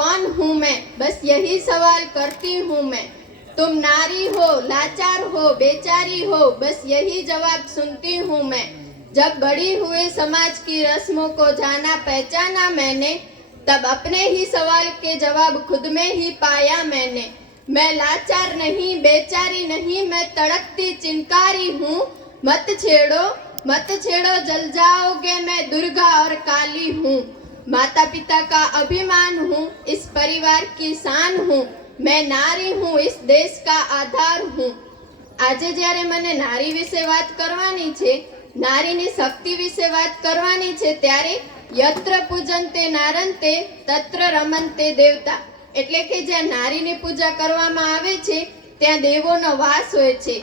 कौन हूँ मैं, बस यही सवाल करती हूँ मैं। तुम नारी हो, लाचार हो, बेचारी हो, बस यही जवाब सुनती हूँ मैं। जब बड़ी हुए समाज की रस्मों को जाना पहचाना मैंने, तब अपने ही सवाल के जवाब खुद में ही पाया मैंने। मैं लाचार नहीं, बेचारी नहीं, मैं तड़कती चिंकारी हूँ। मत छेड़ो, जल जाओगे, मैं दुर्गा और काली हूँ। माता पिता का अभिमान हूँ, इस परिवार की शान हूँ। मैं नारी हूँ, इस देश का आधार हूँ। આજે જ્યારે મને નારી વિશે વાત કરવાની છે, નારીની શક્તિ વિશે વાત કરવાની છે, ત્યારે યત્ર પૂજન્તે નારંતે તત્ર રમન્તે દેવતા, એટલે કે જ્યાં નારીની પૂજા કરવામાં આવે છે ત્યાં દેવોનો વાસ હોય છે.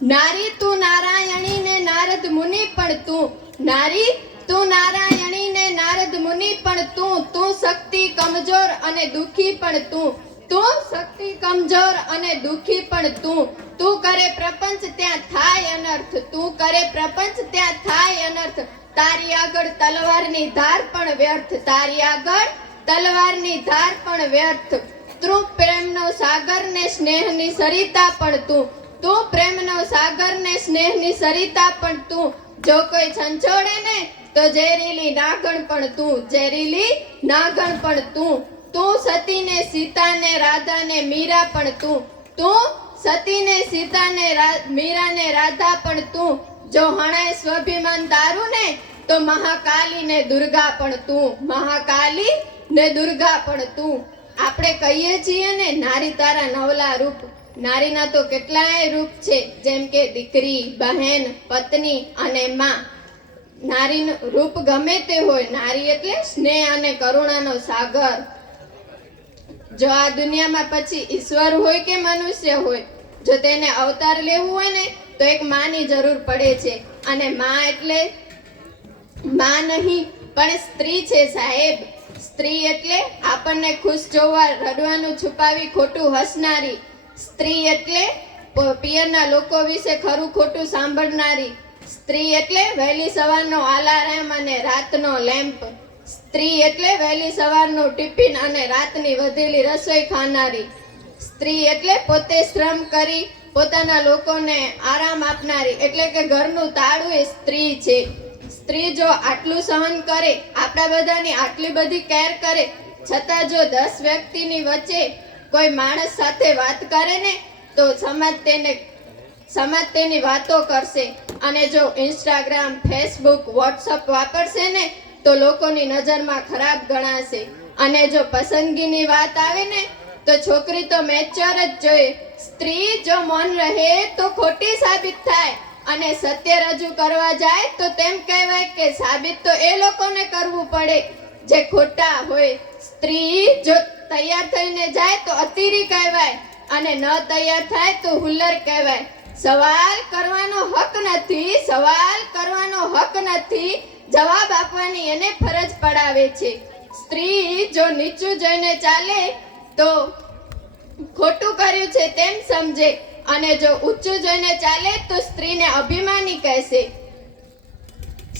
નારી તું નારાયણી ને નારદ મુનિ પણ તું, નારી તું નારાયણી ને નારદ મુનિ પણ તું, તું શક્તિ કમજોર અને દુખી પણ તું, તું શક્તિ કમજોર અને દુખી પણ તું. તું કરે પ્રપંચ ત્યાં થાય અનર્થ, તું કરે પ્રપંચ ત્યાં થાય અનર્થ. તારી આગળ તલવારની ધાર પણ વ્યર્થ, તારી આગળ તલવારની ધાર પણ વ્યર્થ. તું પ્રેમનો સાગર ને સ્નેહની સરિતા પણ તું, તું પ્રેમનો સાગર ને સ્નેહની સરિતા પણ તું. જો કોઈ છંછોડે ને તો ઝેરીલી નાગણ પણ તું, ઝેરીલી નાગણ પણ તું. તું સતી ને સીતા ને રાધા ને મીરા પણ તું, તું સતી ને સીતા ને મીરા ને રાધા પણ તું. જો હણાય સ્વાભિમાન તારું ને તો મહાકાલી ને દુર્ગા પણ તું, મહાકાલી ને દુર્ગા પણ તું. આપણે કહીએ છીએ ને નારી તારા નવલા રૂપ, નારીના તો કેટલાય રૂપ છે, જેમ કે દીકરી, બહેન, પત્ની અને માં. નારીનું રૂપ ગમે તે હોય, નારી એટલે સ્નેહ અને કરુણાનો સાગર. જો આ દુનિયામાં પછી ઈશ્વર હોય કે મનુષ્ય હોય, જો તેને અવતાર લેવું હોય ને તો એક માની જરૂર પડે છે. અને માં એટલે માં નહીં પણ સ્ત્રી છે સાહેબ. સ્ત્રી એટલે આપણને ખુશ જોવા, રડવાનું છુપાવી ખોટું હસનારી. સ્ત્રી એટલે પિયરના લોકો વિશે ખરું ખોટું સાંભળનારી. સ્ત્રી એટલે વહેલી સવારનો અલાર્મ અને રાતનો લેમ્પ. સ્ત્રી એટલે વહેલી સવારનું ટિફિન અને રાતની વધેલી રસોઈ ખાનારી. સ્ત્રી એટલે પોતે શ્રમ કરી પોતાના લોકોને આરામ આપનારી, એટલે કે ઘરનું તાળું એ સ્ત્રી છે. સ્ત્રી જો આટલું સહન કરે, આપણા બધાની આટલી બધી કેર કરે, છતાં જો 10 વ્યક્તિની વચ્ચે કોઈ માણસ સાથે વાત કરે ને તો સમાજ તેની વાતો કરશે. અને જો ઇન્સ્ટાગ્રામ, ફેસબુક, વોટ્સઅપ વાપરશે ને તો લોકોની નજરમાં ખરાબ ગણાશે. અને જો પસંદગીની વાત આવે ને તો છોકરી તો મેચ્યોર જ જોઈએ. સ્ત્રી જો મૌન રહે તો ખોટી સાબિત થાય, અને સત્ય રજૂ કરવા જાય તો તેમ કહેવાય કે સાબિત તો એ લોકોને કરવું પડે જે ખોટા હોય. સ્ત્રી જો તૈયાર થઈને જાય તો અતિરી કહેવાય, અને ન તૈયાર થાય તો હુલ્લર કહેવાય. સવાલ કરવાનો હક નથી, સવાલ કરવાનો હક નથી, જવાબ આપવાની એને ફરજ પડાવે છે. સ્ત્રી જો નીચું જોઈને ચાલે તો ખોટું કર્યું છે તેમ સમજે, અને જો ઊંચું જોઈને ચાલે તો સ્ત્રીને અભિમાની કહેશે.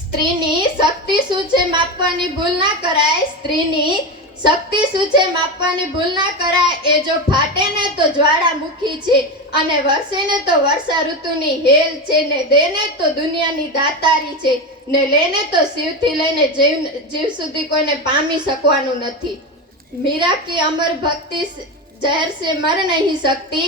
સ્ત્રીની શક્તિ શું છે માપવાની ભૂલ ના કરાય, સ્ત્રીની શક્તિ શું છે માપવાની ભૂલ ના કરાય. એ જો ફાટે ને તો જ્વાળામુખી છે, અને વરસે ને તો વર્ષા ઋતુની હેલ છે, ને દે ને તો દુનિયાની દાતારી છે, ને લેને તો શિવથી લઈને જીવ સુધી કોઈને પામી શકવાનું નથી. मीरा की अमर भक्ति जहर से मर नहीं सकती,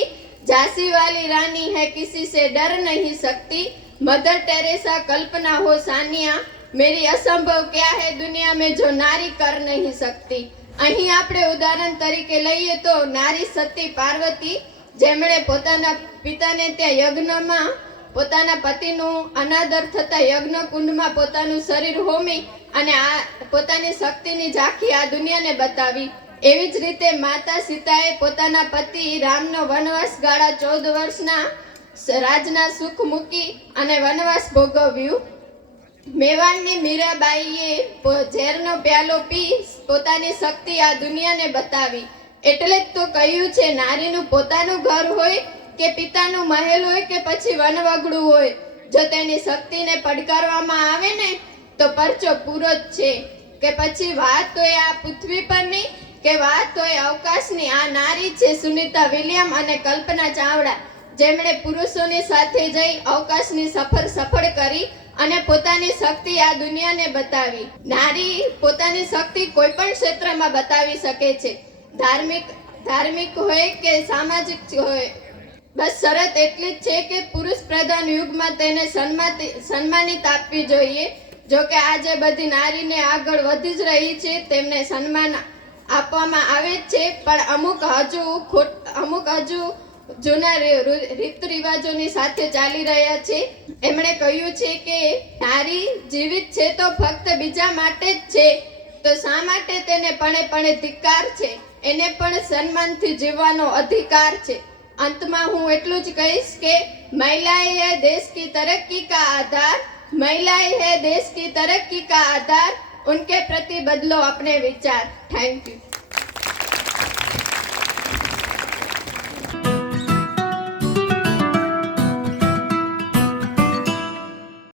झांसी वाली रानी है किसी से डर नहीं सकती. मदर टेरेसा कल्पना हो सानिया, मेरी असंभव क्या है दुनिया में जो नारी कर नहीं सकती. અહીં આપણે ઉદાહરણ તરીકે લઈએ તો નારી સતી પાર્વતી, જેમણે પોતાના પિતાને ત્યાં યજ્ઞમાં પોતાના પતિનું અનાદર થતા યજ્ઞ કુંડમાં પોતાનું શરીર હોમી અને આ પોતાની શક્તિની ઝાંખી આ દુનિયાને બતાવી. એવી જ રીતે માતા સીતાએ પોતાના પતિ રામનો વનવાસ ગાળા 14 વર્ષના રાજના સુખ મૂકી અને વનવાસ ભોગવ્યું. મેવાડની મીરાબાઈએ ઝેરનો પ્યાલો પી પોતાની શક્તિ આ દુનિયાને બતાવી. એટલે જ તો કહ્યું છે, નારીનું પોતાનું ઘર હોય કે પિતાનું મહેલ હોય કે પછી વનવગડું હોય, જો તેની શક્તિને પડકારવામાં આવે ને તો પરચો પૂરો જ છે. કે પછી વાત તો એ આ પૃથ્વી પરની કે વાત હોય અવકાશની, આ નારી છે સુનીતા વિલિયમ અને કલ્પના ચાવડા, જેમણે પુરુષોની સાથે જઈ અવકાશની સફર સફળ કરી અને પોતાની શક્તિ આ દુનિયાને બતાવી. નારી પોતાની શક્તિ કોઈ પણ ક્ષેત્રમાં બતાવી શકે છે, ધાર્મિક હોય કે સામાજિક હોય. બસ શરત એટલી જ છે કે પુરુષ પ્રધાન યુગમાં તેને સન્માનિત આપવી જોઈએ. જો કે આજે બધી નારીને આગળ વધી જ રહી છે, તેમને સન્માન આપવામાં આવે જ છે, પણ અમુક હજુ જૂના રીત રિવાજોની સાથે ચાલી રહ્યા છે. એમણે કહ્યું છે કે નારી જીવિત છે તો ફક્ત બીજા માટે જ છે, તો શા માટે તેને પણે ધિક્કાર છે? એને પણ સન્માનથી જીવવાનો અધિકાર છે. અંતમાં હું એટલું જ કહીશ કે મહિલાएं है देश की तरक्की का आधार, महिलाएं है देश की तरक्की का आधार, उनके प्रति बदलो अपने विचार. Thank you.